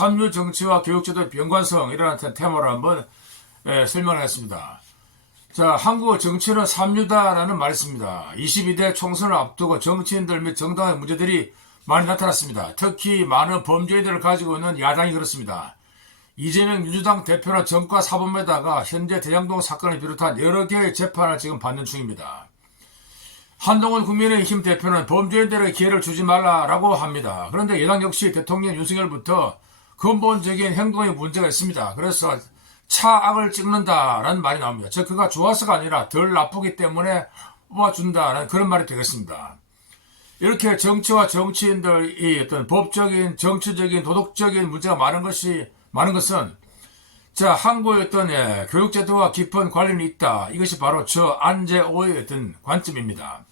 삼류 정치와 교육제도의 연관성이라는 테마로 한번 설명하겠습니다. 자, 한국의 정치는 삼류다라는 말이 있습니다. 22대 총선을 앞두고 정치인들 및 정당의 문제들이 많이 나타났습니다. 특히 많은 범죄들을 가지고 있는 야당이 그렇습니다. 이재명 민주당 대표나 정과 사범에다가 현재 대장동 사건을 비롯한 여러 개의 재판을 지금 받는 중입니다. 한동훈 국민의힘 대표는 범죄인들에게 기회를 주지 말라라고 합니다. 그런데 여당 역시 대통령 윤석열부터 근본적인 행동에 문제가 있습니다. 그래서 차악을 찍는다라는 말이 나옵니다. 즉 그가 좋아서가 아니라 덜 나쁘기 때문에 뽑아준다라는 그런 말이 되겠습니다. 이렇게 정치와 정치인들이 어떤 법적인, 정치적인, 도덕적인 문제가 많은 것은 자, 한국의 어떤 교육제도와 깊은 관련이 있다. 이것이 바로 저 안재호의 어떤 관점입니다.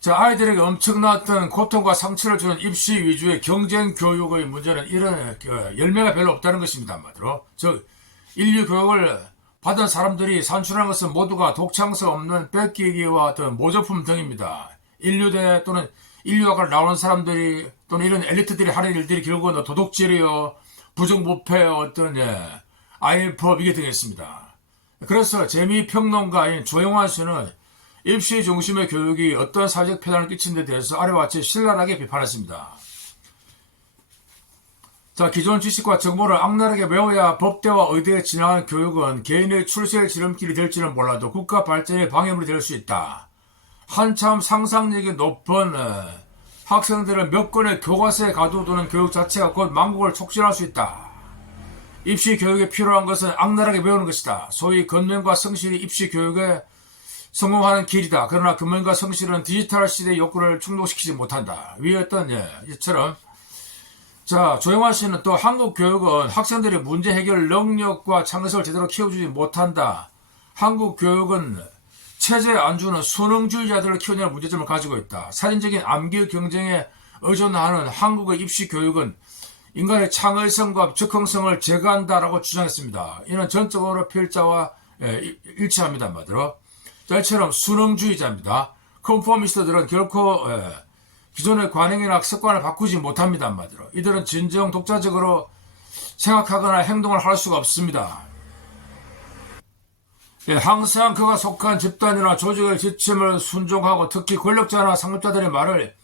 자, 아이들에게 엄청난 어떤 고통과 상처를 주는 입시 위주의 경쟁 교육의 문제는 이런 열매가 별로 없다는 것입니다. 한마디로. 즉, 인류 교육을 받은 사람들이 산출하는 것은 모두가 독창성 없는 뺏기기와 어떤 모조품 등입니다. 인류대 또는 인류학을 나오는 사람들이 또는 이런 엘리트들이 하는 일들이 결국은 도덕질이요, 부정부패, 어떤 아이법 이게 되겠습니다. 그래서 재미평론가인 조영환 씨는 입시 중심의 교육이 어떤 사회적 폐단을 끼친 데 대해서 아래와 같이 신랄하게 비판했습니다. 자, 기존 지식과 정보를 악랄하게 외워야 법대와 의대에 진학하는 교육은 개인의 출세의 지름길이 될지는 몰라도 국가 발전의 방해물이 될 수 있다. 한참 상상력이 높은 학생들은 몇 권의 교과서에 가둬두는 교육 자체가 곧 망국을 촉진할 수 있다. 입시 교육에 필요한 것은 악랄하게 배우는 것이다. 소위 근면과 성실이 입시 교육에 성공하는 길이다. 그러나 근면과 성실은 디지털 시대의 욕구를 충족시키지 못한다. 위에 어떤 이처럼 자, 조영환 씨는 또 한국 교육은 학생들의 문제 해결 능력과 창의성을 제대로 키워주지 못한다. 한국 교육은 체제 안주는 수능주의자들을 키우는 문제점을 가지고 있다. 살인적인 암기 경쟁에 의존하는 한국의 입시 교육은 인간의 창의성과 즉흥성을 제거한다라고 주장했습니다. 이는 전적으로 필자와 일치합니다. 한마디로. 자, 이처럼 수능주의자입니다. 컨포미스트들은 결코 기존의 관행이나 습관을 바꾸지 못합니다. 한마디로. 이들은 진정 독자적으로 생각하거나 행동을 할 수가 없습니다. 항상 그가 속한 집단이나 조직의 지침을 순종하고 특히 권력자나 상급자들의 말을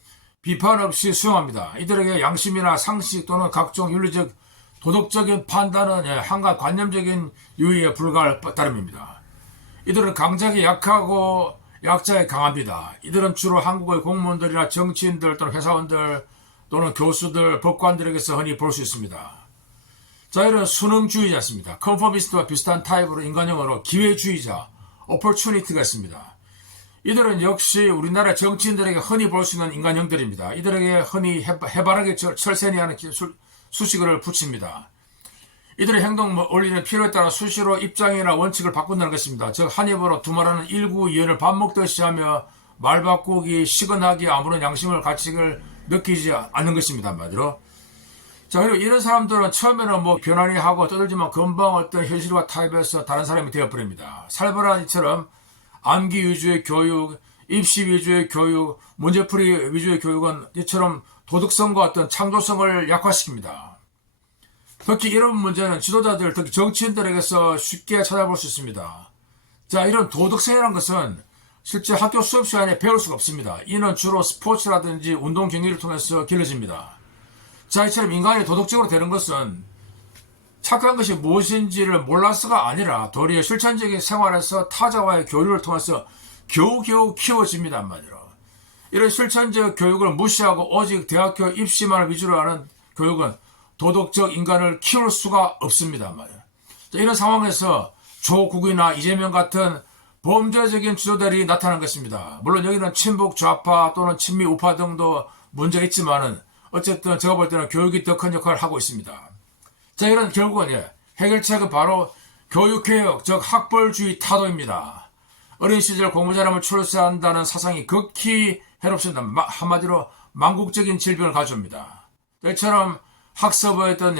비판 없이 수용합니다. 이들에게 양심이나 상식 또는 각종 윤리적 도덕적인 판단은 한가 관념적인 유의에 불과할 따름입니다. 이들은 강자에게 약하고 약자에 강합니다. 이들은 주로 한국의 공무원들이나 정치인들 또는 회사원들 또는 교수들, 법관들에게서 흔히 볼 수 있습니다. 자, 이런 수능주의자입니다. 컨포미스트와 비슷한 타입으로 인간형으로 기회주의자, opportunity가 있습니다. 이들은 역시 우리나라 정치인들에게 흔히 볼 수 있는 인간형들입니다. 이들에게 흔히 해바라기 철새니하는 수식어를 붙입니다. 이들의 행동 원리는 필요에 따라 수시로 입장이나 원칙을 바꾼다는 것입니다. 즉, 한 입으로 두말하는 일구이연을 밥 먹듯이 하며 말 바꾸기, 시건하기, 아무런 양심을 가치를 느끼지 않는 것입니다. 한마디로. 자, 그리고 이런 사람들은 처음에는 변환이 하고 떠들지만 금방 어떤 현실과 타협해서 다른 사람이 되어버립니다. 살벌한 이처럼 암기 위주의 교육, 입시 위주의 교육, 문제풀이 위주의 교육은 이처럼 도덕성과 어떤 창조성을 약화시킵니다. 특히 이런 문제는 지도자들, 특히 정치인들에게서 쉽게 찾아볼 수 있습니다. 자, 이런 도덕성이라는 것은 실제 학교 수업 시간에 배울 수가 없습니다. 이는 주로 스포츠라든지 운동 경기를 통해서 길러집니다. 자, 이처럼 인간이 도덕적으로 되는 것은 착한 것이 무엇인지를 몰라서가 아니라 도리어 실천적인 생활에서 타자와의 교류를 통해서 겨우겨우 키워집니다. 한마디로. 이런 실천적 교육을 무시하고 오직 대학교 입시만을 위주로 하는 교육은 도덕적 인간을 키울 수가 없습니다. 한마디로. 자, 이런 상황에서 조국이나 이재명 같은 범죄적인 지도자들이 나타난 것입니다. 물론 여기는 친북 좌파 또는 친미 우파 등도 문제가 있지만은 어쨌든 제가 볼 때는 교육이 더 큰 역할을 하고 있습니다. 자, 이런 결국은 해결책은 바로 교육개혁, 즉 학벌주의 타도입니다. 어린 시절 공부 잘하면 출세한다는 사상이 극히 해롭습니다. 한마디로 망국적인 질병을 가져옵니다. 이처럼 학습의 어떤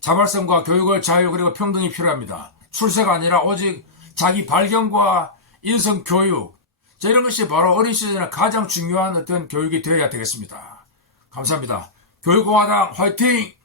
자발성과 교육의 자유 그리고 평등이 필요합니다. 출세가 아니라 오직 자기 발견과 인성교육. 자, 이런 것이 바로 어린 시절에 가장 중요한 어떤 교육이 되어야 되겠습니다. 감사합니다. 교육공화당 화이팅!